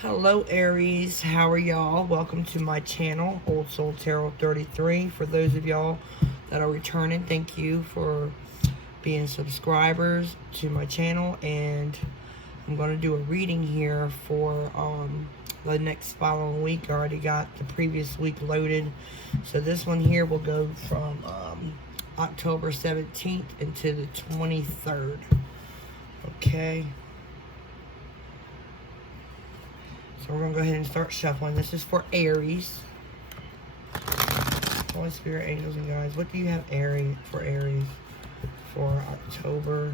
Hello Aries, how are y'all? Welcome to my channel, Old Soul Tarot 33. For those of y'all that are returning, thank you for being subscribers to my channel. And I'm going to do a reading here for the next following week. I already got the previous week loaded. So this one here will go from October 17th into the 23rd. Okay. So we're going to go ahead and start shuffling. This is for Aries. Holy Spirit, angels, and guides. What do you have Aries for October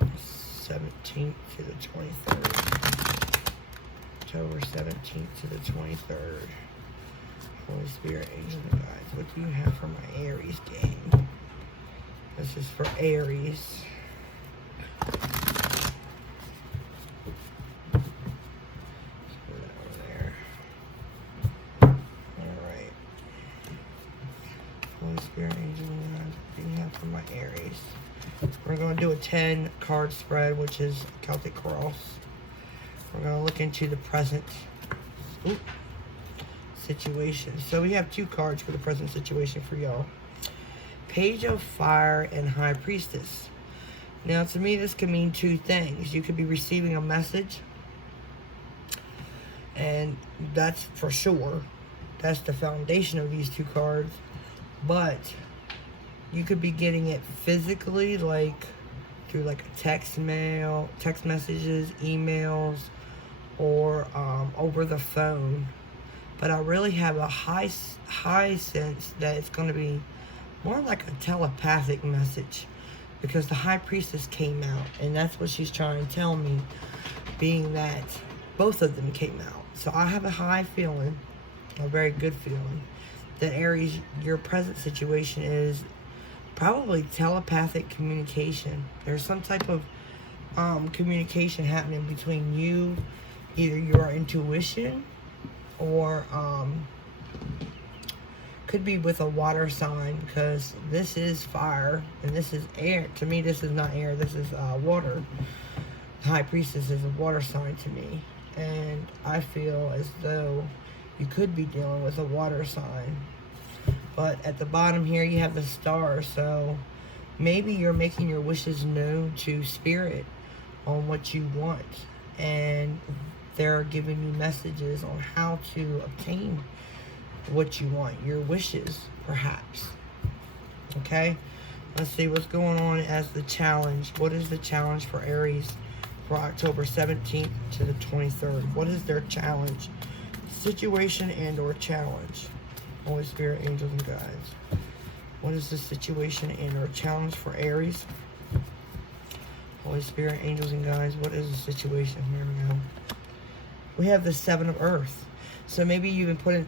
17th to the 23rd? October 17th to the 23rd. Holy Spirit, angels, and guides. What do you have for my Aries game? This is for Aries. Let's put that over there. Alright. Holy Spirit, angel, and guides, what do you have for my Aries? We're going to do a 10 card spread, which is Celtic Cross. We're going to look into the present situation. So we have two cards for the present situation for y'all. Page of Fire and High Priestess. Now, to me, this could mean two things. You could be receiving a message, and that's for sure. That's the foundation of these two cards. But you could be getting it physically, like through like a text messages, emails, or over the phone. But I really have a high sense that it's going to be more like a telepathic message, because the High Priestess came out, and that's what she's trying to tell me, being that both of them came out. So I have a high feeling, a very good feeling, that Aries, your present situation is probably telepathic communication. There's some type of communication happening between you, either your intuition or could be with a water sign, because this is fire and this is air. To me, this is not air, this is water. The High Priestess is a water sign to me, and I feel as though you could be dealing with a water sign. But at the bottom here you have the star, so maybe you're making your wishes known to Spirit on what you want, and they're giving you messages on how to obtain what you want, your wishes, perhaps. Okay, let's see what's going on as the challenge. What is the challenge for Aries for October 17th to the 23rd? What is their challenge, situation, and or challenge? Holy Spirit, angels, and guides. What is the situation and or challenge for Aries? Holy Spirit, angels, and guides. What is the situation? Here we go. We have the Seven of Earth. So maybe you've been putting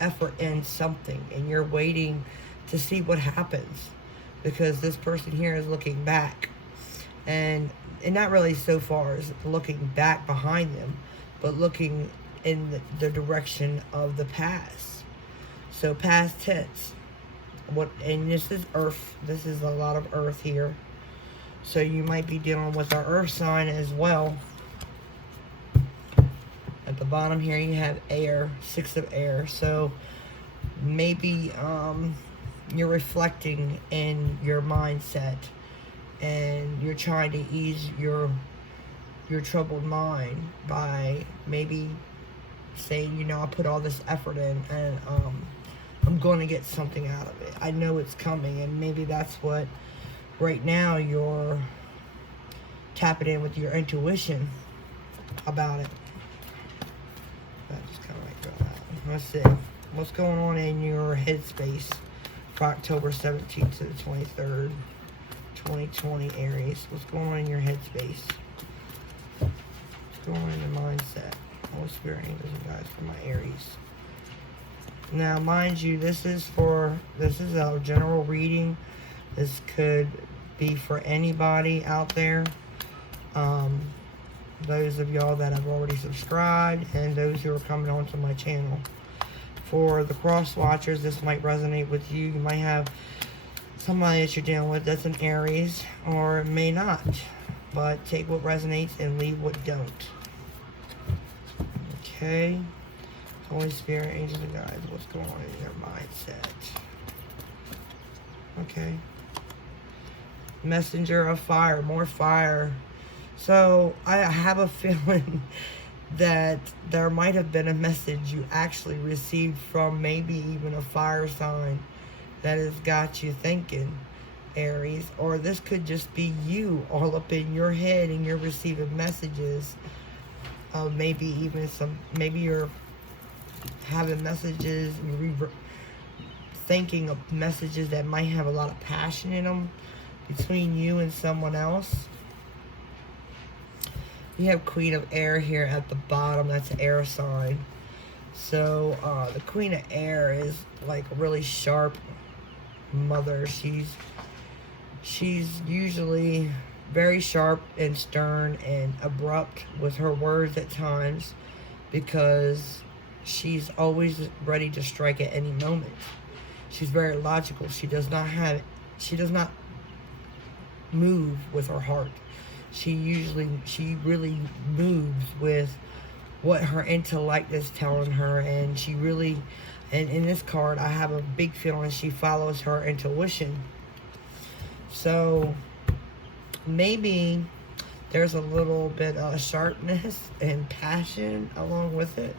effort in something and you're waiting to see what happens, because this person here is looking back, and not really so far as looking back behind them, but looking in the direction of the past. So past tense. And this is earth. This is a lot of earth here, so you might be dealing with our earth sign as well. At the bottom here you have air, 6 of air. So maybe you're reflecting in your mindset, and you're trying to ease your troubled mind by maybe saying, you know, I put all this effort in, and I'm going to get something out of it. I know it's coming, and maybe that's what right now you're tapping in with your intuition about it. That just kind of like go out. Let's see. What's going on in your headspace for October 17th to the 23rd, 2020, Aries? What's going on in your headspace? What's going on in your mindset? Holy Spirit, angels, and guides for my Aries. Now, mind you, this is a general reading. This could be for anybody out there. Those of y'all that have already subscribed, and those who are coming onto my channel. For the cross watchers, this might resonate with you. You might have somebody that you're dealing with that's an Aries, or it may not. But take what resonates and leave what don't. Okay. Holy Spirit, angels and guides, what's going on in your mindset? Okay. Messenger of fire, more fire. So I have a feeling that there might have been a message you actually received from maybe even a fire sign that has got you thinking, Aries. Or this could just be you all up in your head and you're receiving messages of maybe even maybe you're having messages, thinking of messages that might have a lot of passion in them between you and someone else. You have Queen of Air here at the bottom. That's an air sign. So the Queen of Air is like a really sharp mother. She's usually very sharp and stern and abrupt with her words at times, because she's always ready to strike at any moment. She's very logical. She does not move with her heart. She really moves with what her intellect is telling her, and she really, and in this card I have a big feeling she follows her intuition. So maybe there's a little bit of sharpness and passion along with it,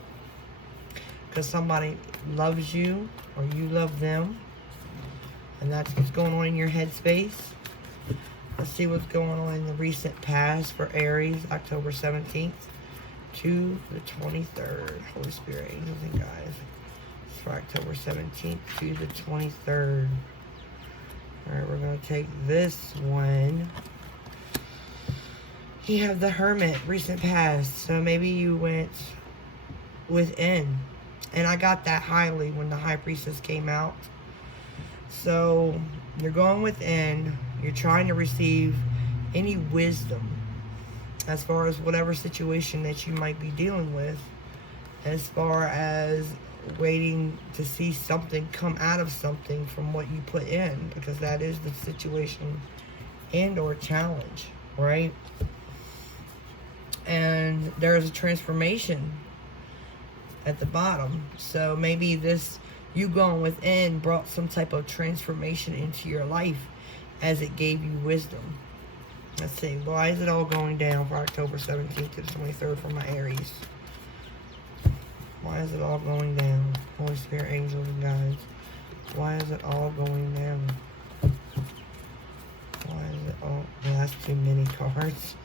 because somebody loves you or you love them, and that's what's going on in your headspace. Let's see what's going on in the recent past for Aries, October 17th to the 23rd. Holy Spirit, angels and guides. It's for October 17th to the 23rd. Alright, we're going to take this one. You have the Hermit, recent past. So maybe you went within. And I got that highly when the High Priestess came out. So you're going within. You're trying to receive any wisdom as far as whatever situation that you might be dealing with, as far as waiting to see something come out of something from what you put in, because that is the situation and or challenge, right? And there is a transformation at the bottom. So maybe this, you going within, brought some type of transformation into your life as it gave you wisdom. Let's see, why is it all going down for October 17th to the 23rd for my Aries? Why is it all going down? Holy Spirit, angels and guides. Why is it all going down? Why is it all... Well, that's too many cards.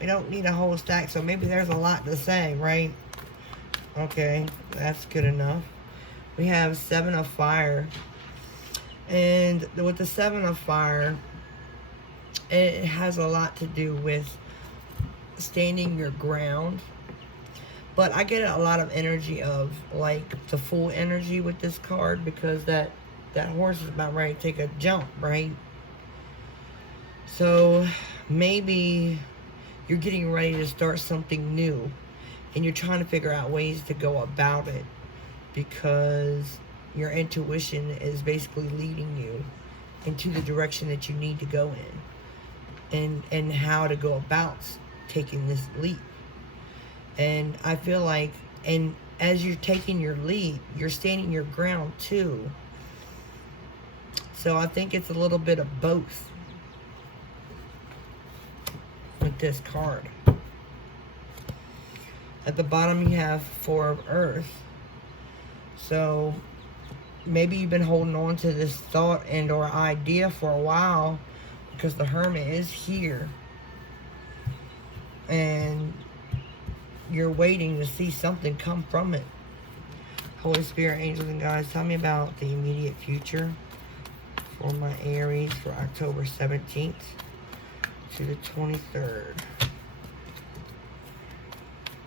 We don't need a whole stack, so maybe there's a lot to say, right? Okay, that's good enough. We have Seven of Fire. And with the Seven of Fire, it has a lot to do with standing your ground. But I get a lot of energy of, like, the full energy with this card, because that horse is about ready to take a jump, right? So maybe you're getting ready to start something new, and you're trying to figure out ways to go about it, because your intuition is basically leading you into the direction that you need to go in, and how to go about taking this leap. And I feel like, and as you're taking your leap, you're standing your ground too. So I think it's a little bit of both with this card. At the bottom you have Four of Earth. So maybe you've been holding on to this thought and or idea for a while, because the Hermit is here. And you're waiting to see something come from it. Holy Spirit, angels and guides, tell me about the immediate future for my Aries for October 17th to the 23rd.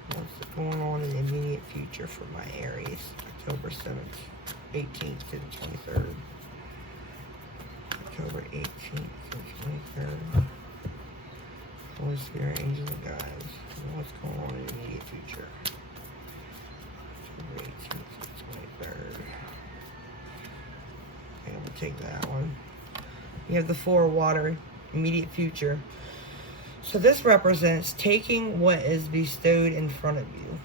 What's going on in the immediate future for my Aries? October 7th, 18th to the 23rd. October 18th to the 23rd. Holy Spirit, angels and guides, what's going on in the immediate future? October 18th to the 23rd. Okay, I'm take that one. You have the Four of Water, immediate future. So this represents taking what is bestowed in front of you.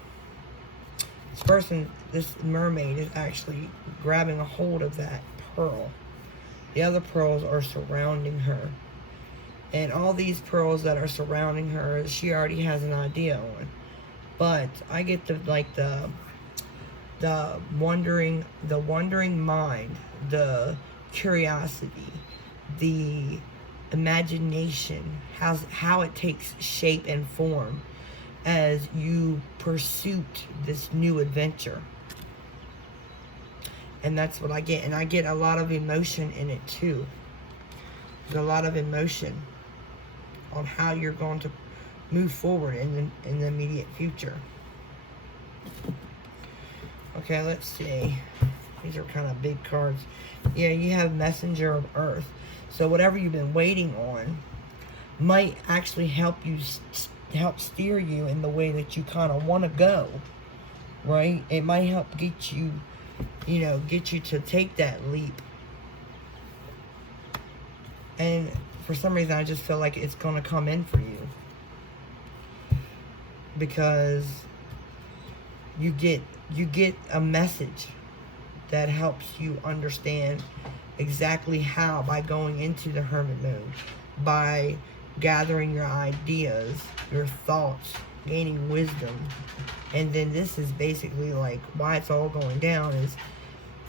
This person, this mermaid, is actually grabbing a hold of that pearl. The other pearls are surrounding her. And all these pearls that are surrounding her, she already has an idea on. But I get the wondering mind, the curiosity, the imagination, how it takes shape and form as you pursue this new adventure. And that's what I get. And I get a lot of emotion in it too. There's a lot of emotion on how you're going to move forward in the immediate future. Okay, let's see. These are kind of big cards. Yeah, you have Messenger of Earth. So whatever you've been waiting on might actually help steer you in the way that you kind of want to go, right? It might help get you, get you to take that leap. And for some reason, I just feel like it's going to come in for you. Because you get a message that helps you understand exactly how, by going into the hermit mode, by gathering your ideas, your thoughts, gaining wisdom. And then this is basically like why it's all going down is,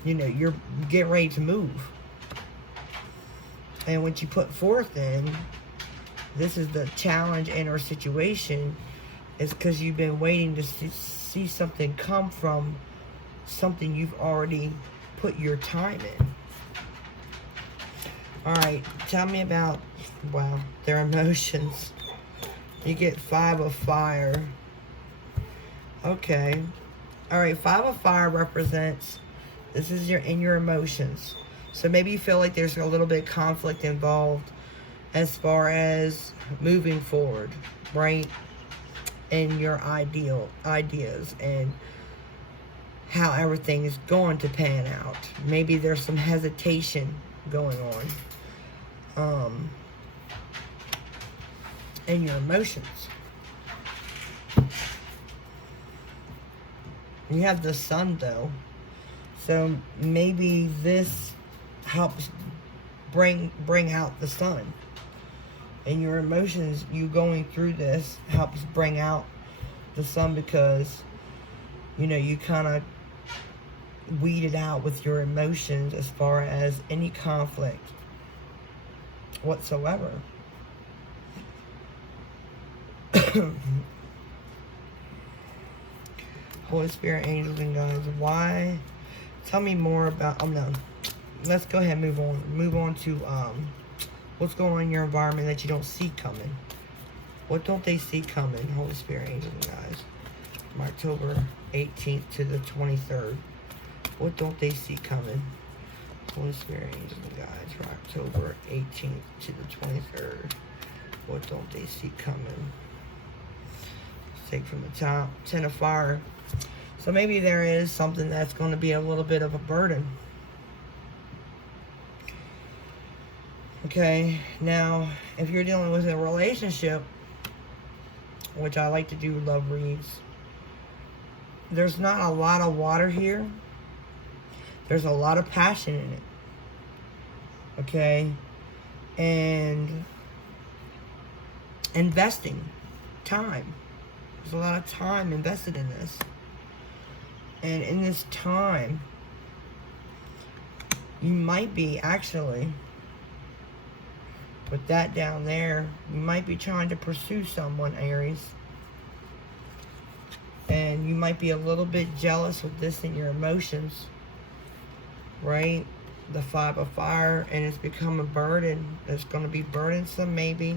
you're getting ready to move. And what you put forth in, this is the challenge in our situation, is because you've been waiting to see something come from something you've already put your time in. Alright, tell me about, wow, their emotions. You get Five of Fire. Okay. Alright, Five of Fire represents, this is in your emotions. So maybe you feel like there's a little bit of conflict involved as far as moving forward, right? And your ideas and how everything is going to pan out. Maybe there's some hesitation going on. And your emotions. You have the Sun though. So maybe this helps bring out the Sun. And your emotions, you going through this helps bring out the Sun because, you kind of weed it out with your emotions as far as any conflict whatsoever. Holy Spirit, angels, and guides, why? Tell me more about, no. Let's go ahead and move on. Move on to what's going on in your environment that you don't see coming. What don't they see coming? Holy Spirit, angels, and guides. From October 18th to the 23rd. What don't they see coming? Holy Spirit, angels, and guides. From October 18th to the 23rd. What don't they see coming? Let's take from the top. 10 of Fire. So maybe there is something that's going to be a little bit of a burden. Okay, now, if you're dealing with a relationship, which I like to do love reads, there's not a lot of water here. There's a lot of passion in it. Okay? And investing time. There's a lot of time invested in this. And in this time, you might be actually, with that down there, you might be trying to pursue someone, Aries. And you might be a little bit jealous with this in your emotions. Right? The Five of Fire, and it's become a burden. It's going to be burdensome, maybe.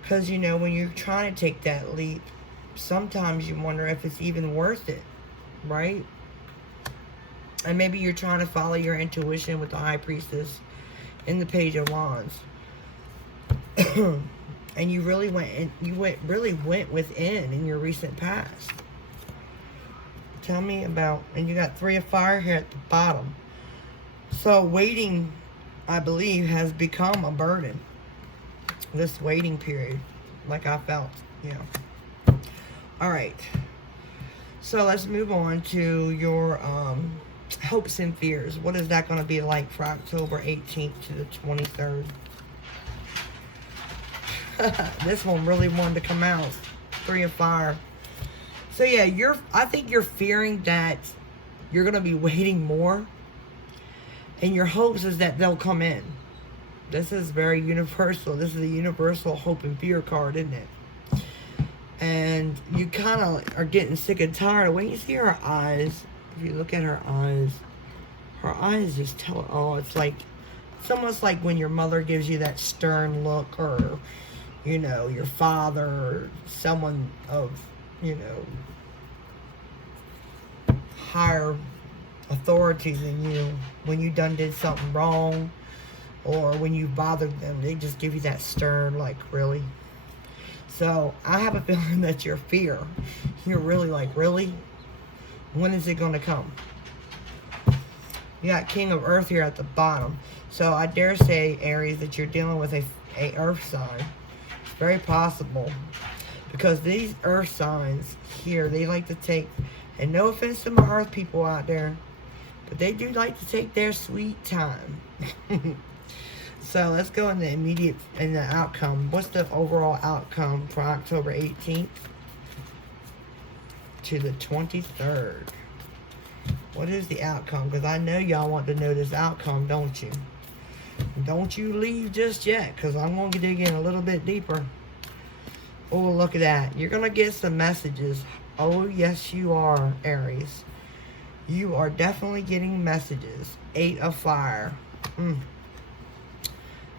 Because, when you're trying to take that leap, sometimes you wonder if it's even worth it. Right? And maybe you're trying to follow your intuition with the High Priestess and the Page of Wands. And you really went within in your recent past. Tell me about, and you got Three of Fire here at the bottom. So waiting, I believe, has become a burden. This waiting period, like I felt, yeah. All right. So let's move on to your hopes and fears. What is that going to be like for October 18th to the 23rd? This one really wanted to come out. 3 of Fire. So yeah, I think you're fearing that you're going to be waiting more. And your hopes is that they'll come in. This is very universal. This is a universal hope and fear card, isn't it? And you kind of are getting sick and tired. When you see her eyes, if you look at her eyes just tell, oh, it's almost like when your mother gives you that stern look, or, you know, your father, or someone of, you know, higher authority than you, when you done did something wrong, or when you bothered them, they just give you that stern, like, really? So I have a feeling that your fear, you're really like, really? When is it going to come? You got King of Earth here at the bottom. So I dare say, Aries, that you're dealing with a Earth sign. It's very possible. Because these Earth signs here, they like to take, and no offense to my Earth people out there, but they do like to take their sweet time. So let's go in the outcome. What's the overall outcome for October 18th to the 23rd? What is the outcome? Because I know y'all want to know this outcome, don't you? Don't you leave just yet, because I'm going to dig in a little bit deeper. Oh, look at that. You're going to get some messages. Oh, yes, you are, Aries. You are definitely getting messages. 8 of Fire.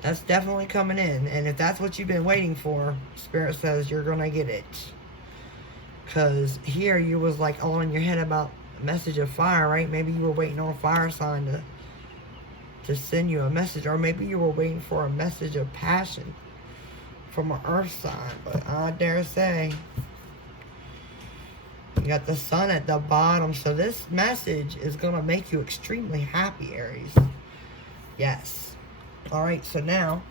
That's definitely coming in. And if that's what you've been waiting for, Spirit says you're going to get it. Because here you was like all in your head about a message of fire, right? Maybe you were waiting on a fire sign to send you a message. Or maybe you were waiting for a message of passion from an earth sign. But I dare say, you got the sun at the bottom. So this message is going to make you extremely happy, Aries. Yes. Alright, so now,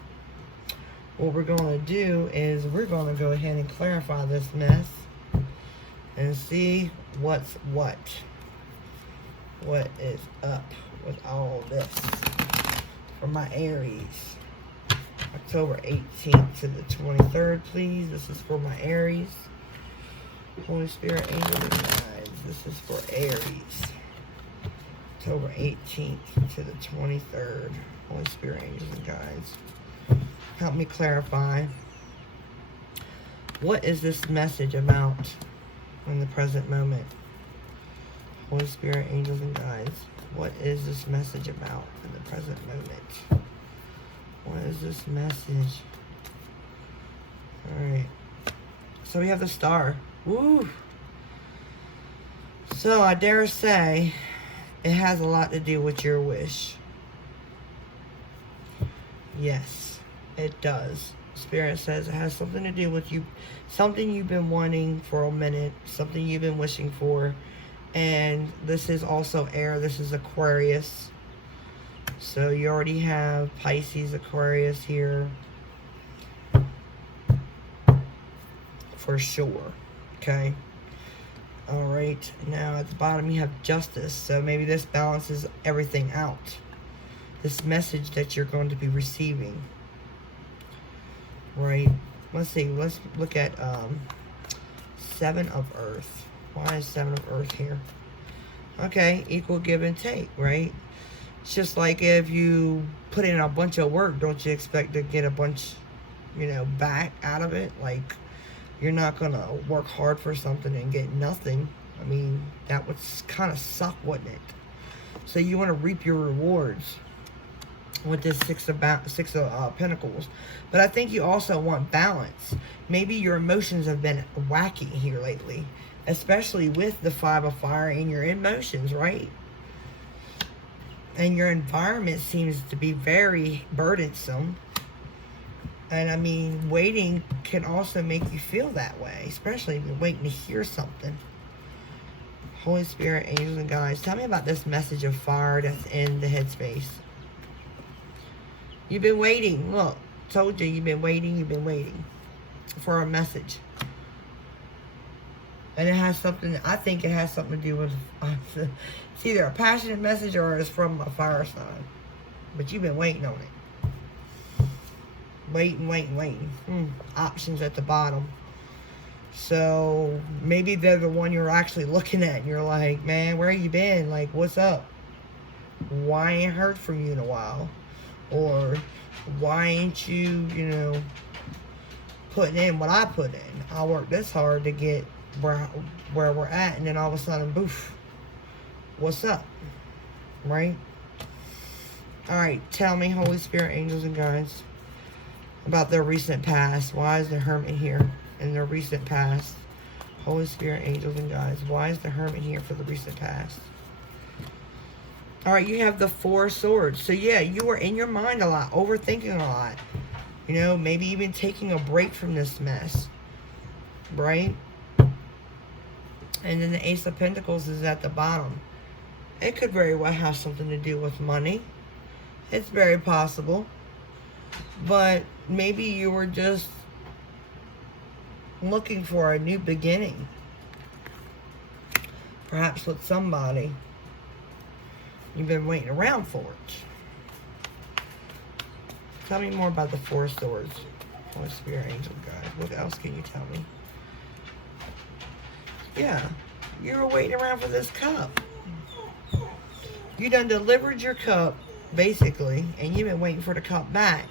what we're going to do is we're going to go ahead and clarify this mess and see what's what. What is up with all this for my Aries. October 18th to the 23rd, please. This is for my Aries. Holy Spirit, angels, and guides. This is for Aries. October 18th to the 23rd. Holy Spirit, angels, and guides. Help me clarify. What is this message about in the present moment? Holy Spirit, angels, and guides. What is this message about in the present moment? What is this message? Alright. So we have the Star. Woo! So I dare say it has a lot to do with your wish. Yes, it does. Spirit says it has something to do with you. Something you've been wanting for a minute. Something you've been wishing for. And this is also air. This is Aquarius. So you already have Pisces, Aquarius here. For sure. Okay. Alright. Now at the bottom you have Justice. So maybe this balances everything out. This message that you're going to be receiving. Right. Let's see. Let's look at 7 of Earth. Why is 7 of Earth here? Okay. Equal give and take, right? It's just like if you put in a bunch of work, don't you expect to get a bunch, you know, back out of it? Like, you're not going to work hard for something and get nothing. I mean, that would kind of suck, wouldn't it? So you want to reap your rewards with this six of Pentacles. But I think you also want balance. Maybe your emotions have been wacky here lately, especially with the 5 of Fire and your emotions, right? And your environment seems to be very burdensome. And I mean, waiting can also make you feel that way, especially if you're waiting to hear something. Holy Spirit, angels, and guides, tell me about this message of fire that's in the headspace. You've been waiting. Look, told you, you've been waiting for a message. And it has something, I think it has something to do with, it's either a passionate message or it's from a fire sign. But you've been waiting on it. Waiting. Options at the bottom. So maybe they're the one you're actually looking at and you're like, man, where you been? Like, what's up? Why ain't heard from you in a while? Or why ain't you, putting in what I put in? I worked this hard to get where we're at, and then all of a sudden, boof, what's up? Right? Alright, tell me, Holy Spirit, angels, and guides, about their recent past. Why is the Hermit here in their recent past? Holy Spirit, angels, and guides, why is the Hermit here for the recent past? Alright, you have the Four of Swords. So yeah, you were in your mind a lot, overthinking a lot. Maybe even taking a break from this mess. Right? And then the Ace of Pentacles is at the bottom. It could very well have something to do with money. It's very possible. But maybe you were just looking for a new beginning. Perhaps with somebody. You've been waiting around for it. Tell me more about the Four of Swords. Holy Spirit, angel, guide. What else can you tell me? Yeah, you were waiting around for this cup. You done delivered your cup, basically, and you've been waiting for the cup back.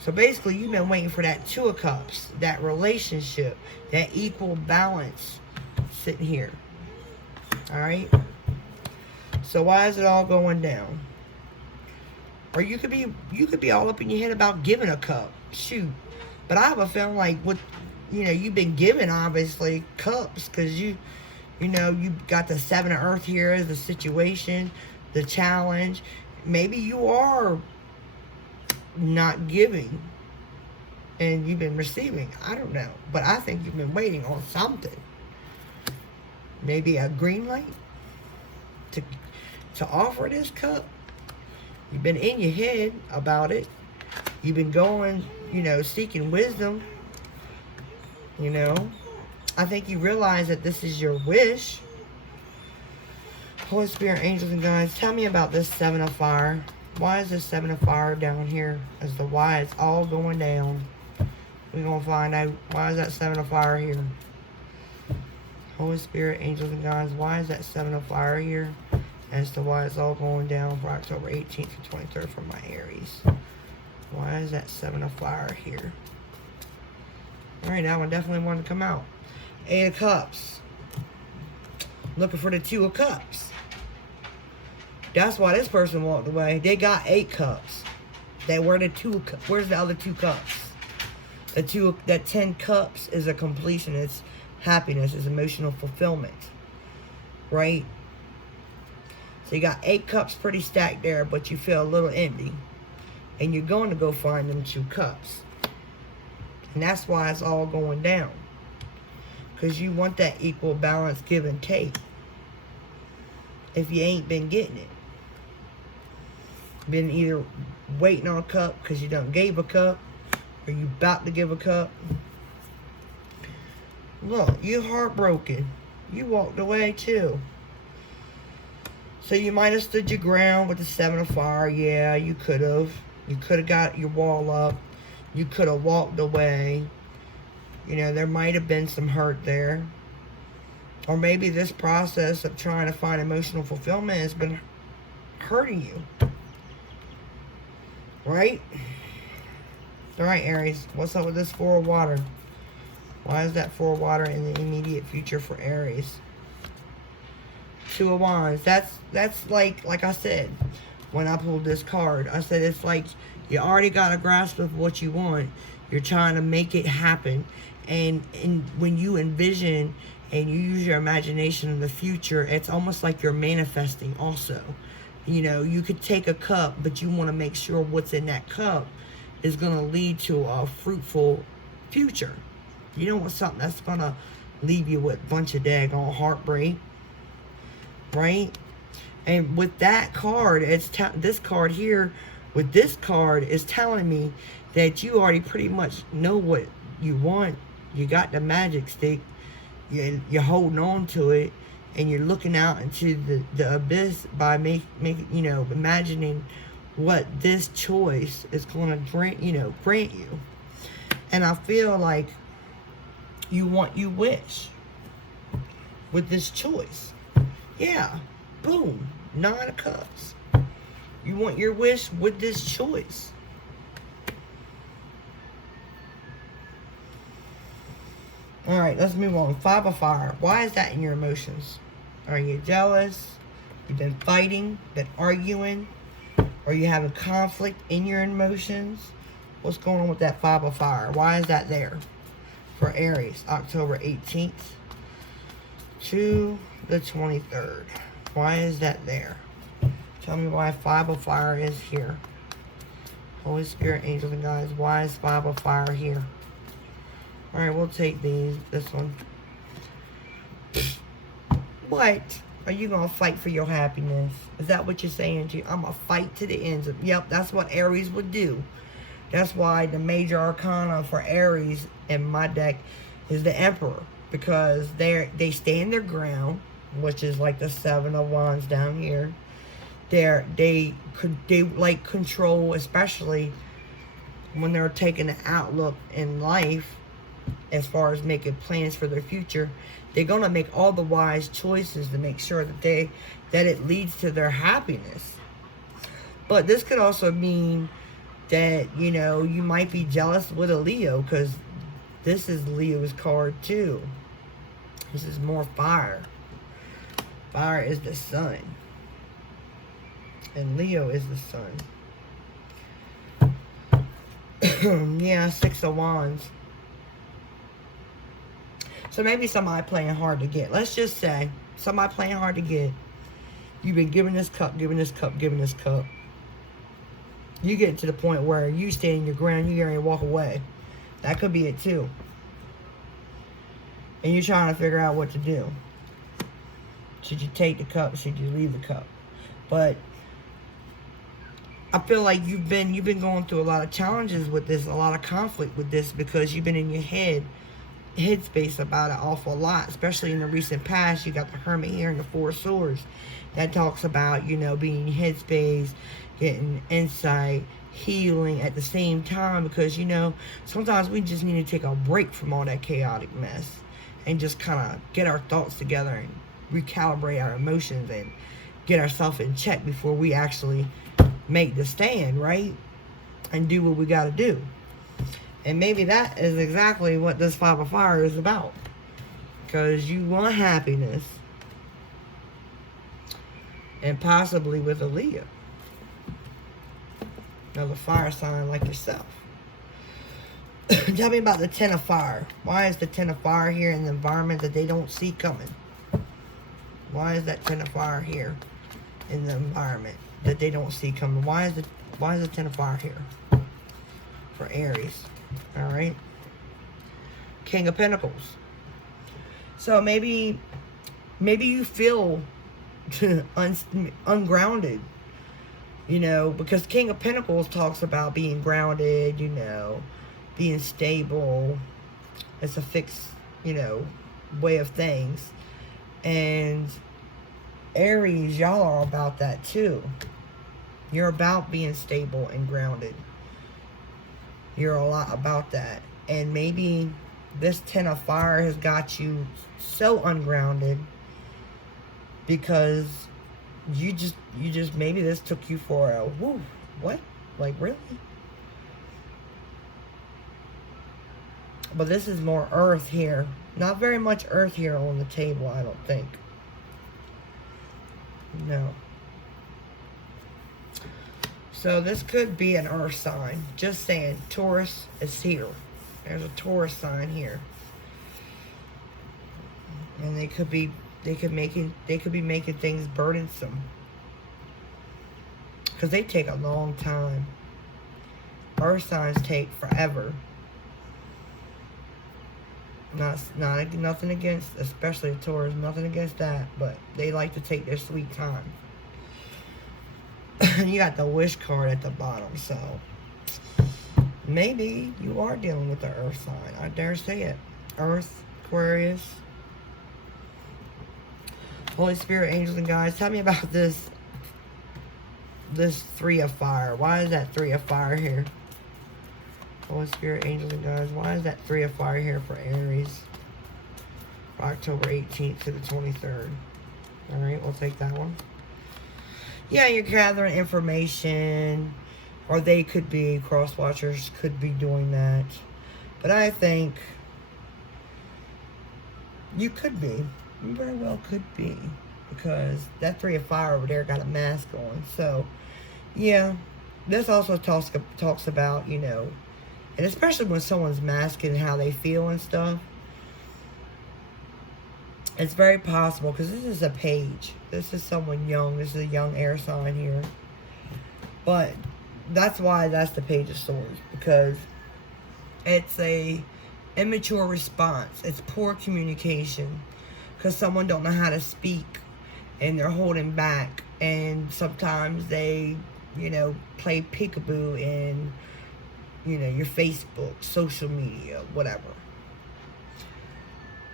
So basically, you've been waiting for that Two of Cups, that relationship, that equal balance sitting here. Alright? So why is it all going down? Or you could be all up in your head about giving a cup. Shoot. But I have a feeling like you've been given, obviously, cups, because you got the Seven of Earth here, the situation, the challenge. Maybe you are not giving and you've been receiving. I don't know. But I think you've been waiting on something. Maybe a green light to offer this cup. You've been in your head about it. You've been going, seeking wisdom. I think you realize that this is your wish. Holy Spirit, angels, and guides, tell me about this Seven of Fire. Why is this Seven of Fire down here as the why it's all going down? We're going to find out why is that Seven of Fire here. Holy Spirit, angels, and guides, why is that Seven of Fire here as to why it's all going down for October 18th to 23rd for my Aries? Why is that Seven of Fire here? Alright, that one definitely wanted to come out. Eight of Cups. Looking for the Two of Cups. That's why this person walked away. They got 8 cups. Where's the other 2 cups? That 10 cups is a completion. It's happiness. It's emotional fulfillment. Right? So you got 8 cups pretty stacked there, but you feel a little empty. And you're going to go find them 2 cups. And that's why it's all going down. Because you want that equal balance, give and take. If you ain't been getting it. Been either waiting on a cup because you done gave a cup. Or you about to give a cup. Look, you heartbroken. You walked away too. So you might have stood your ground with the Seven of Fire. Yeah, you could have. You could have got your wall up. You could have walked away. There might have been some hurt there. Or maybe this process of trying to find emotional fulfillment has been hurting you. Right? Alright, Aries. What's up with this Four of Water? Why is that Four of Water in the immediate future for Aries? Two of Wands. That's like I said when I pulled this card. I said it's like you already got a grasp of what you want. You're trying to make it happen. And when you envision and you use your imagination in the future, it's almost like you're manifesting also. You could take a cup, but you want to make sure what's in that cup is going to lead to a fruitful future. You don't want something that's going to leave you with a bunch of daggone heartbreak. right? And with that card, this card here, with this card, is telling me that you already pretty much know what you want. You got the magic stick. You're holding on to it, and you're looking out into the abyss by making, imagining what this choice is going to grant you. And I feel like you wish with this choice. Yeah, boom, 9 of Cups. You want your wish with this choice. All right, let's move on. 5 of Fire. Why is that in your emotions? Are you jealous? You've been fighting, been arguing, or you have a conflict in your emotions? What's going on with that 5 of Fire? Why is that there? For Aries, October 18th to the 23rd. Why is that there? Tell me why 5 of Fire is here. Holy Spirit, angels, and guides. Why is 5 of Fire here? Alright, we'll take this one. What? Are you going to fight for your happiness? Is that what you're saying to you? I'm going to fight to the ends of... Yep, that's what Aries would do. That's why the major arcana for Aries in my deck is the Emperor. Because they stand their ground, which is like the 7 of Wands down here. They like control, especially when they're taking an outlook in life as far as making plans for their future. They're going to make all the wise choices to make sure that it leads to their happiness. But this could also mean that, you might be jealous with a Leo, because this is Leo's card too. This is more fire. Fire is the sun. And Leo is the sun. Yeah, 6 of Wands. So maybe somebody playing hard to get. Let's just say, somebody playing hard to get. You've been giving this cup, giving this cup, giving this cup. You get to the point where you stand your ground, you get ready to walk away. That could be it too. And you're trying to figure out what to do. Should you take the cup? Should you leave the cup? But I feel like you've been going through a lot of challenges with this, a lot of conflict with this, because you've been in your headspace about it awful lot, especially in the recent past. You got the Hermit here and the 4 of Swords. That talks about, being in your headspace, getting insight, healing at the same time, because, sometimes we just need to take a break from all that chaotic mess and just kind of get our thoughts together and recalibrate our emotions and get ourselves in check before we actually make the stand, right? And do what we got to do. And maybe that is exactly what this 5 of Fire is about. Because you want happiness. And possibly with a Leo. Another fire sign like yourself. Tell me about the 10 of Fire. Why is the 10 of Fire here in the environment that they don't see coming? Why is that 10 of Fire here in the environment that they don't see coming? Why is the 10 of Fire here for Aries? All right. King of Pentacles. So maybe you feel ungrounded, because King of Pentacles talks about being grounded, being stable. It's a fixed, way of things. And Aries, y'all are about that too. You're about being stable and grounded. You're a lot about that. And maybe this 10 of Fire has got you so ungrounded because you just maybe this took you for a whoo, what? Like, really? But this is more earth here. Not very much earth here on the table, I don't think. No. So this could be an earth sign. Just saying, Taurus is here. There's a Taurus sign here. And they could be making things burdensome. Because they take a long time. Earth signs take forever. Nothing against, especially Taurus, nothing against that, but they like to take their sweet time. You got the wish card at the bottom, so maybe you are dealing with the earth sign. I dare say it. Earth, Aquarius. Holy Spirit, angels, and guides, tell me about this Three of Fire. Why is that Three of Fire here? Holy Spirit, angels, and guides, why is that Three of Fire here for Aries? For October 18th to the 23rd. Alright, we'll take that one. Yeah, you're gathering information, or they could be, cross-watchers could be doing that. But I think you could be. You very well could be. Because that Three of Fire over there got a mask on. So, yeah. This also talks about, you know, and especially when someone's masking how they feel and stuff. It's very possible, because this is a page. This is someone young. This is a young air sign here. But that's why that's the Page of Swords. Because it's a immature response. It's poor communication. Because someone don't know how to speak. And they're holding back. And sometimes they, you know, play peekaboo in, you know, your Facebook, social media, whatever.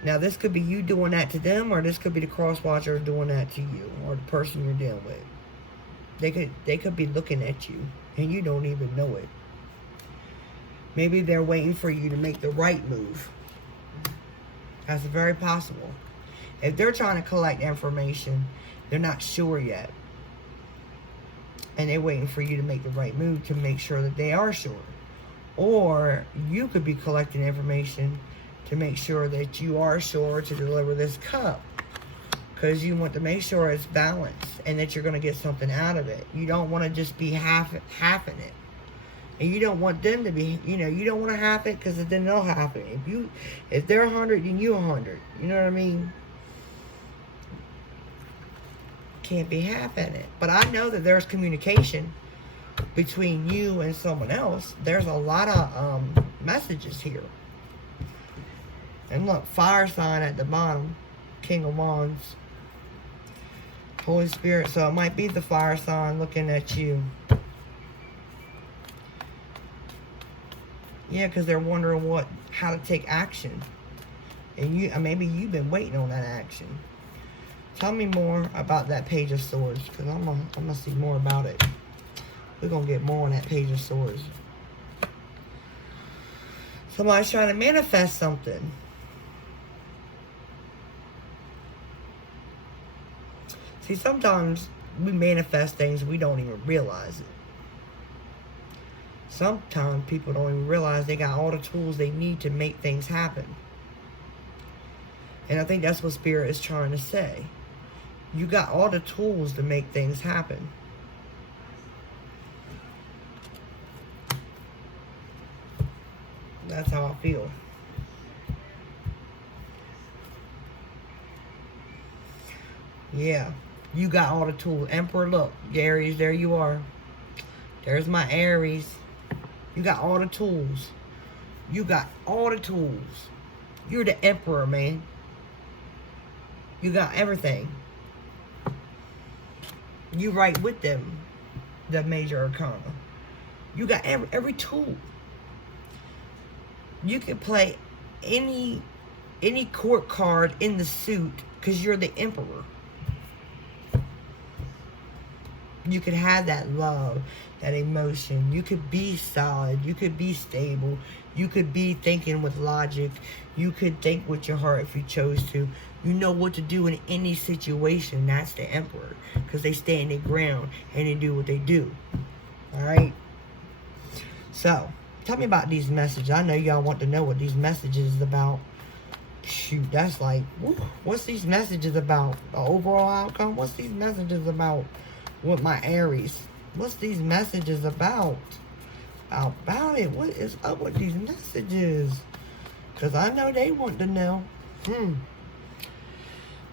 Now, this could be you doing that to them, or this could be the cross-watcher doing that to you, or the person you're dealing with. They could be looking at you, and you don't even know it. Maybe they're waiting for you to make the right move. That's very possible. If they're trying to collect information, they're not sure yet. And they're waiting for you to make the right move to make sure that they are sure. Or you could be collecting information to make sure that you are sure to deliver this cup. Because you want to make sure it's balanced and that you're going to get something out of it. You don't want to just be half in it. And you don't want them to be, you know, you don't want to half it, because then they'll half it. If they're 100, then you 100. You know what I mean? Can't be half in it. But I know that there's communication between you and someone else. There's a lot of messages here. And look, fire sign at the bottom. King of Wands. Holy Spirit. So it might be the fire sign looking at you. Yeah, because they're wondering how to take action. And maybe you've been waiting on that action. Tell me more about that Page of Swords, because I'm gonna see more about it. We're going to get more on that Page of Swords. Somebody's trying to manifest something. See, sometimes we manifest things we don't even realize it. Sometimes people don't even realize they got all the tools they need to make things happen. And I think that's what Spirit is trying to say. You got all the tools to make things happen. That's how I feel. Yeah. You got all the tools. Emperor, look. Aries, there you are. There's my Aries. You got all the tools. You got all the tools. You're the Emperor, man. You got everything. You right with them. The Major Arcana. You got every tool. You can play any court card in the suit because you're the Emperor. You could have that love, that emotion. You could be solid. You could be stable. You could be thinking with logic. You could think with your heart if you chose to. You know what to do in any situation. That's the Emperor. Because they stand their ground and they do what they do. Alright? So, tell me about these messages. I know y'all want to know what these messages is about. Shoot, that's like, woo, what's these messages about? The overall outcome? What's these messages about with my Aries? What's these messages about? About it. What is up with these messages? Because I know they want to know.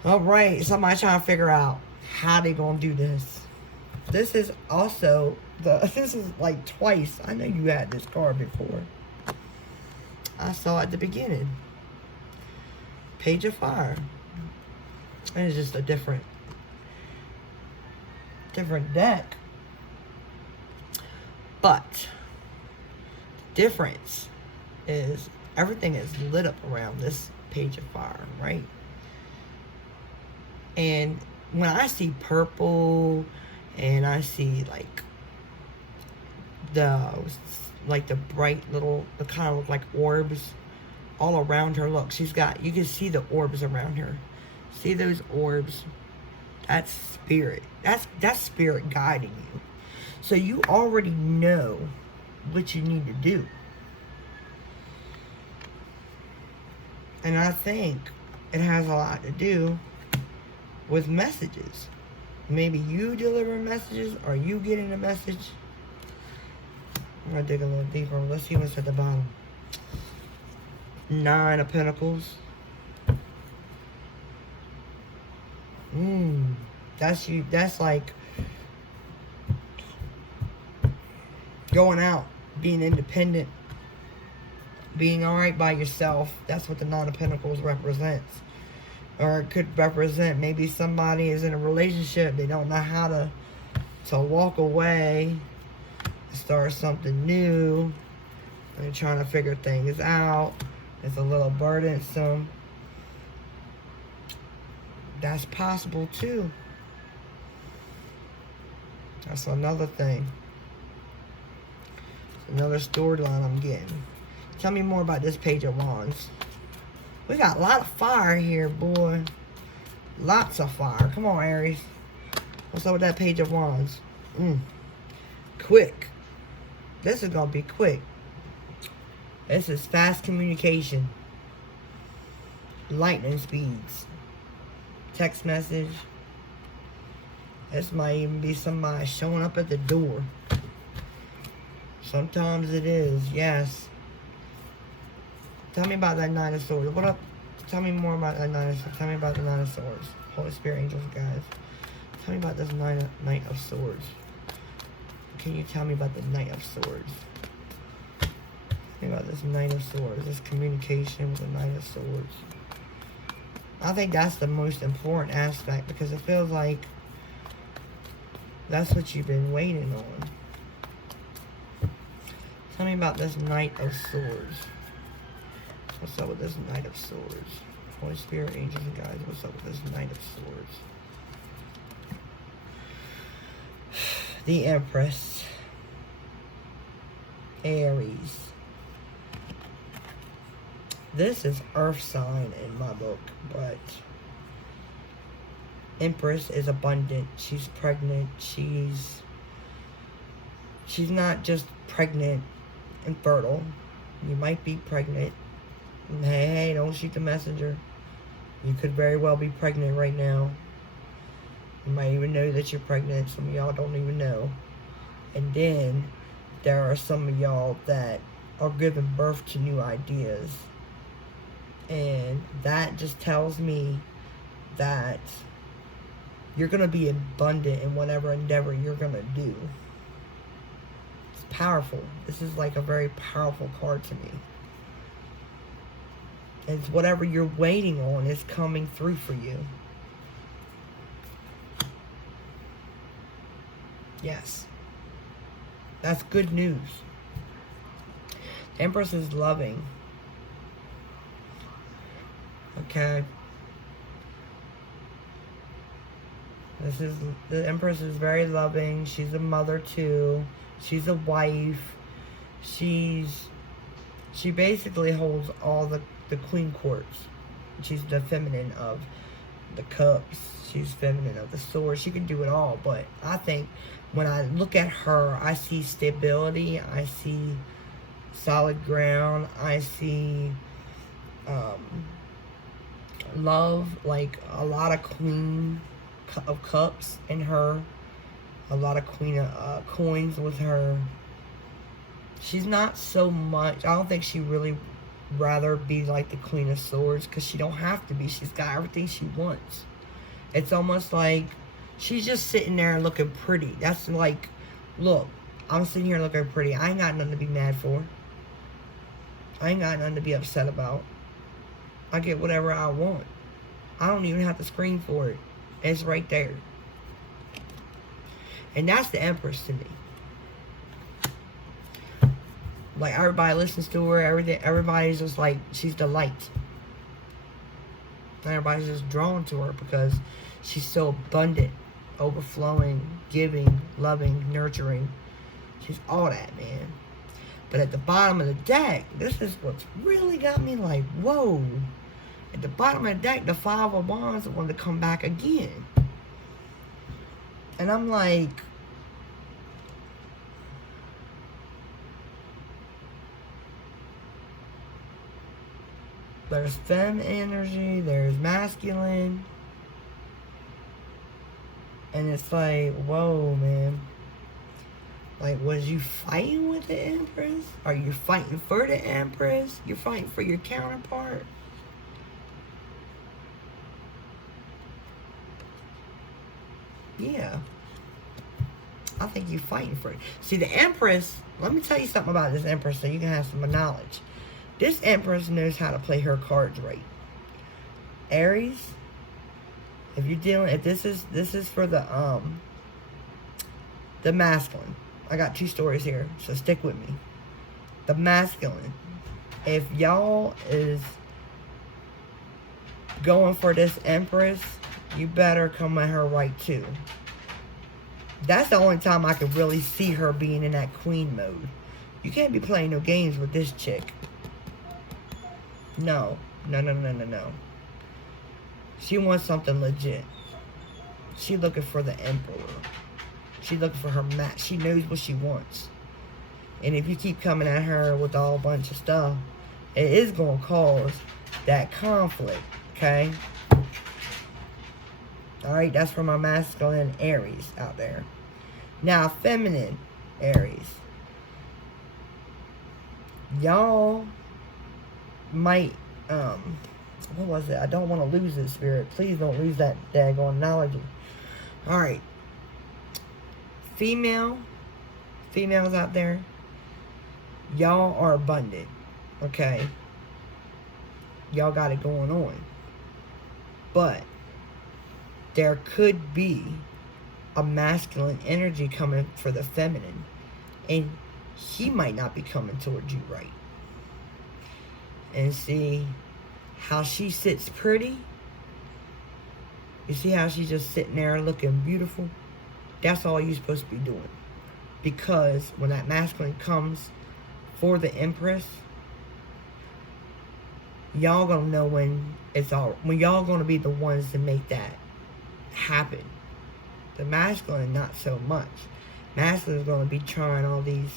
Alright, somebody trying to figure out how they gonna do this. This is also this is like twice. I know you had this card before. I saw it at the beginning. Page of Fire. And it's just a different deck. But the difference is everything is lit up around this Page of Fire, right? And when I see purple and I see the bright little, the kind of look like orbs all around her. Look, you can see the orbs around her. See those orbs? That's spirit. That's spirit guiding you. So you already know what you need to do. And I think it has a lot to do with messages. Maybe you delivering messages or you getting a message. I'm going to dig a little deeper. Let's see what's at the bottom. 9 of Pentacles. That's you. That's like going out, being independent, being alright by yourself. That's what the 9 of Pentacles represents. Or it could represent maybe somebody is in a relationship. They don't know how to walk away, start something new. They're trying to figure things out. It's a little burdensome. That's possible too. That's another thing. It's another storyline I'm getting. Tell me more about this Page of Wands. We got a lot of fire here, boy. Lots of fire. Come on, Aries. What's up with that Page of Wands? Quick. This is going to be quick. This is fast communication. Lightning speeds. Text message. This might even be somebody showing up at the door. Sometimes it is, yes. Tell me about that 9 of Swords. What up? Tell me more about that 9 of Swords. Tell me about the 9 of Swords. Holy Spirit, angels, guys. Tell me about this Knight of Swords. Can you tell me about the Knight of Swords? Tell me about this Knight of Swords. This communication with the Knight of Swords. I think that's the most important aspect because it feels like that's what you've been waiting on. Tell me about this Knight of Swords. What's up with this Knight of Swords? Holy Spirit, angels, and guides. What's up with this Knight of Swords? The Empress. Aries. This is Earth sign in my book, but Empress is abundant. She's pregnant. She's not just pregnant and fertile. You might be pregnant. Hey, don't shoot the messenger. You could very well be pregnant right now. You might even know that you're pregnant. Some of y'all don't even know. And then there are some of y'all that are giving birth to new ideas. And that just tells me that you're going to be abundant in whatever endeavor you're going to do. It's powerful. This is like a very powerful card to me. It's whatever you're waiting on is coming through for you. Yes. That's good news. The Empress is loving. Okay. The Empress is very loving. She's a mother too. She's a wife. She basically holds all the Queen Quartz. She's the feminine of the cups. She's feminine of the sword. She can do it all. But I think when I look at her, I see stability. I see solid ground. I see love, like a lot of Queen of Cups in her, a lot of Queen of Coins with her. She's not so much, I don't think she really rather be like the Queen of Swords, because she don't have to be. She's got everything she wants. It's almost like she's just sitting there looking pretty. That's like, look, I'm sitting here looking pretty. I ain't got nothing to be mad for. I ain't got nothing to be upset about. I get whatever I want. I don't even have to scream for it. It's right there. And that's the Empress to me. Like, everybody listens to her, everything. Everybody's just like, she's the light. Everybody's just drawn to her because she's so abundant, overflowing, giving, loving, nurturing. She's all that, man. But at the bottom of the deck, this is what's really got me like, whoa. At the bottom of the deck, the Five of Wands wanted to come back again. And I'm like, there's feminine energy, there's masculine. And it's like, whoa, man. Like, was you fighting with the Empress? Are you fighting for the Empress? You're fighting for your counterpart? Yeah. I think you're fighting for it. See, the Empress, let me tell you something about this Empress so you can have some knowledge. This Empress knows how to play her cards right. Aries, if you're dealing, if this is for the masculine. I got 2 stories here, so stick with me. The masculine. If y'all is going for this Empress, you better come at her right too. That's the only time I could really see her being in that queen mode. You can't be playing no games with this chick. No. She wants something legit. She looking for the Emperor. She looking for her match. She knows what she wants. And if you keep coming at her with all a bunch of stuff, it is going to cause that conflict, okay? Alright, that's for my masculine Aries out there. Now, feminine Aries. Y'all might, what was it? I don't want to lose this, Spirit. Please don't lose that daggone analogy. Alright. Females out there, y'all are abundant, okay? Y'all got it going on. But there could be a masculine energy coming for the feminine, and he might not be coming towards you right. And see how she sits pretty? You see how she's just sitting there looking beautiful? That's all you're supposed to be doing. Because when that masculine comes for the Empress, y'all gonna know when y'all gonna be the ones to make that happen. The masculine, not so much. Masculine is gonna be trying all these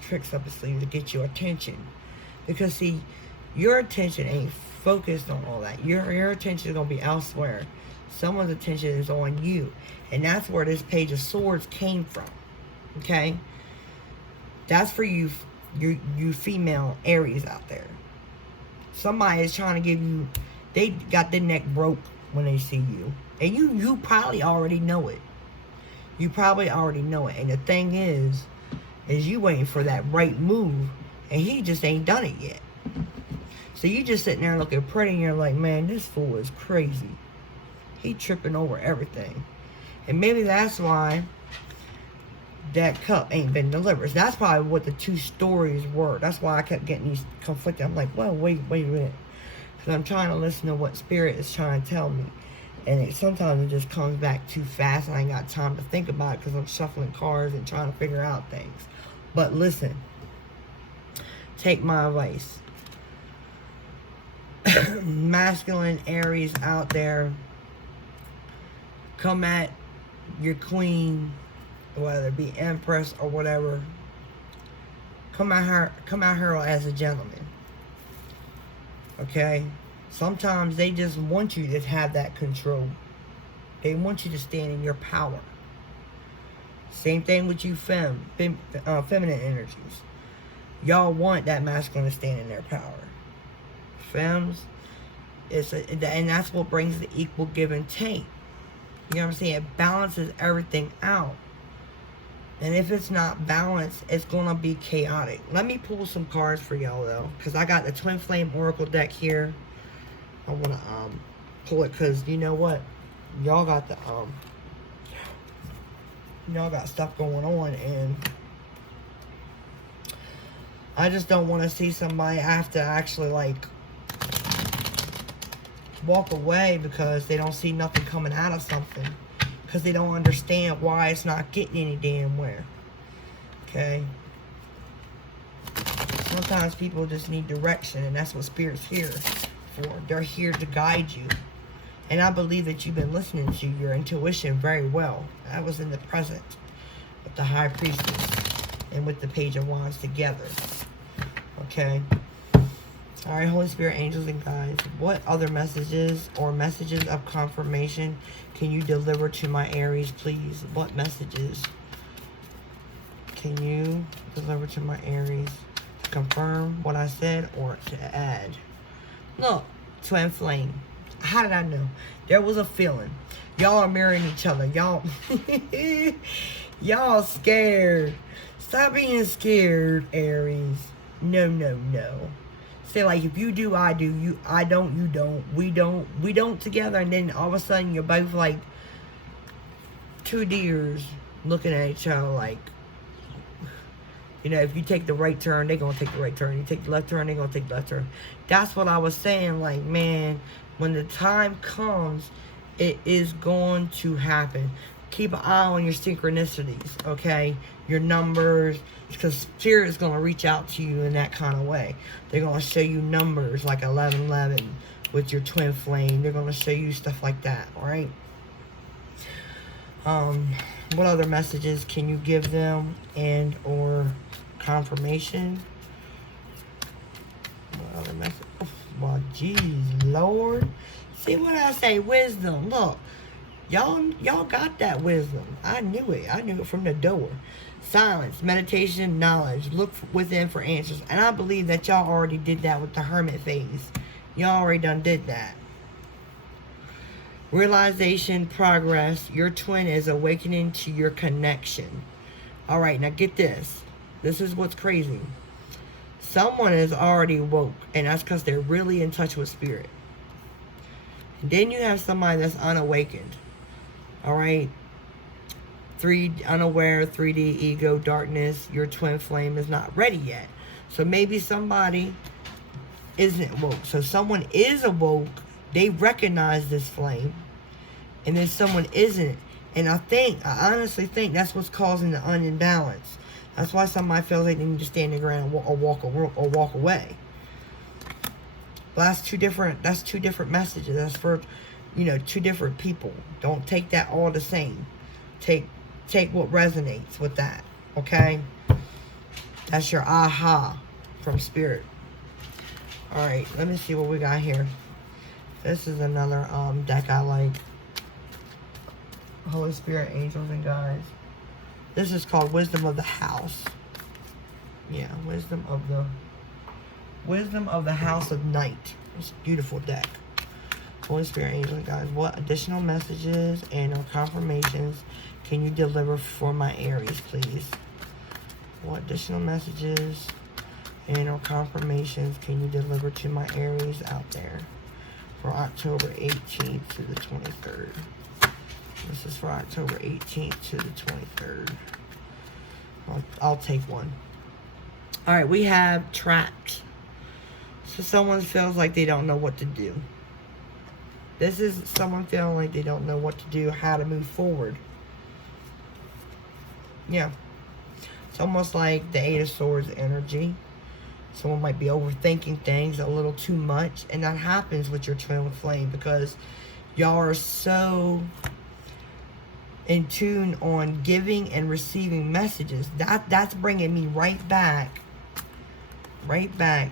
tricks up his sleeve to get your attention. Because see, your attention ain't focused on all that. Your attention is gonna be elsewhere. Someone's attention is on you. And that's where this Page of Swords came from. Okay? That's for you female Aries out there. Somebody is trying to give you, they got their neck broke when they see you. And you probably already know it. You probably already know it. And the thing is you waiting for that right move. And he just ain't done it yet. So you just sitting there looking pretty and you're like, man, this fool is crazy. He tripping over everything. And maybe that's why that cup ain't been delivered. So that's probably what the 2 stories were. That's why I kept getting these conflicted. I'm like, well, wait a minute. Because I'm trying to listen to what Spirit is trying to tell me. And sometimes it just comes back too fast. And I ain't got time to think about it because I'm shuffling cards and trying to figure out things. But listen. Take my advice. Masculine Aries out there. Come at your queen, whether it be Empress or whatever. Come at her as a gentleman. Okay? Sometimes they just want you to have that control. They want you to stand in your power. Same thing with you feminine energies. Y'all want that masculine to stand in their power. Femmes, and that's what brings the equal give and take. You know what I'm saying? It balances everything out. And if it's not balanced, it's going to be chaotic. Let me pull some cards for y'all, though. Because I got the Twin Flame Oracle deck here. I want to pull it because you know what? Y'all got the y'all got stuff going on, and I just don't want to see somebody have to actually like walk away because they don't see nothing coming out of something, because they don't understand why it's not getting any damn where. Okay? Sometimes people just need direction, and that's what Spirit's here for. They're here to guide you. And I believe that you've been listening to your intuition very well. That was in the present with the High Priestess and with the Page of Wands together. Okay? Alright, Holy Spirit, angels, and guides, what other messages or messages of confirmation can you deliver to my Aries, please? What messages can you deliver to my Aries to confirm what I said or to add? Look, twin flame. How did I know? There was a feeling. Y'all are mirroring each other. Y'all, y'all scared. Stop being scared, Aries. No, no, no. Say like, if you do, I do. You, I don't, you don't. We don't together. And then all of a sudden, you're both like two deers looking at each other like, you know, if you take the right turn, they're going to take the right turn. You take the left turn, they're going to take the left turn. That's what I was saying. Like, man, when the time comes, it is going to happen. Keep an eye on your synchronicities, okay? Your numbers, because Spirit is going to reach out to you in that kind of way. They're going to show you numbers like 1111 with your twin flame. They're going to show you stuff like that, all right? What other messages can you give them and or confirmation? What other message? Oh, well, geez, Lord. See what I say? Wisdom. Look, y'all got that wisdom. I knew it. I knew it from the door. Silence, meditation, knowledge. Look within for answers. And I believe that y'all already did that with the Hermit phase. Y'all already done did that. Realization, progress. Your twin is awakening to your connection. All right, now get this. This is what's crazy. Someone is already woke, and that's because they're really in touch with Spirit. And then you have somebody that's unawakened. All right? Unaware, 3D, ego, darkness. Your twin flame is not ready yet. So maybe somebody isn't woke. So someone is awoke. They recognize this flame. And then someone isn't. And I honestly think that's what's causing the unimbalance. That's why somebody feels like they need to stand their ground or walk away. But that's two different messages. That's for, you know, two different people. Don't take that all the same. Take what resonates with that. Okay? That's your aha from Spirit. Alright, let me see what we got here. This is another deck I like. Holy Spirit, angels, and guides. This is called Wisdom of the House. Yeah, Wisdom of the House of Night. It's a beautiful deck. Holy Spirit, angels, and guides. What additional messages and or confirmations can you deliver for my Aries, please? What additional messages and or confirmations can you deliver to my Aries out there for October 18th to the 23rd? This is for October 18th to the 23rd. I'll take one. Alright, we have trapped. So someone feels like they don't know what to do. This is someone feeling like they don't know what to do, how to move forward. Yeah. It's almost like the Eight of Swords energy. Someone might be overthinking things a little too much. And that happens with your twin flame because y'all are so in tune on giving and receiving messages. That's bringing me right back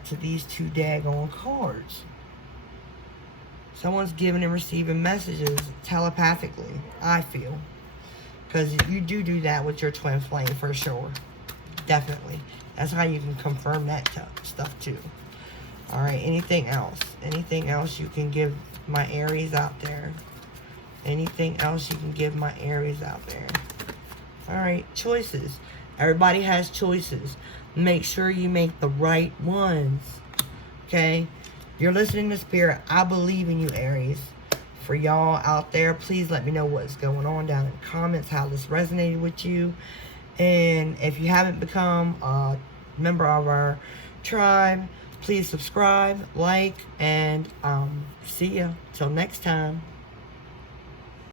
to these two daggone cards. Someone's giving and receiving messages telepathically, I feel. Because you do that with your twin flame for sure. Definitely. That's how you can confirm that stuff too. Alright, anything else? Anything else you can give my Aries out there? Anything else you can give my Aries out there? Alright, choices. Everybody has choices. Make sure you make the right ones. Okay? You're listening to Spirit. I believe in you, Aries. For y'all out there, please let me know what's going on down in the comments, how this resonated with you. And if you haven't become a member of our tribe, please subscribe, like, and see ya till next time.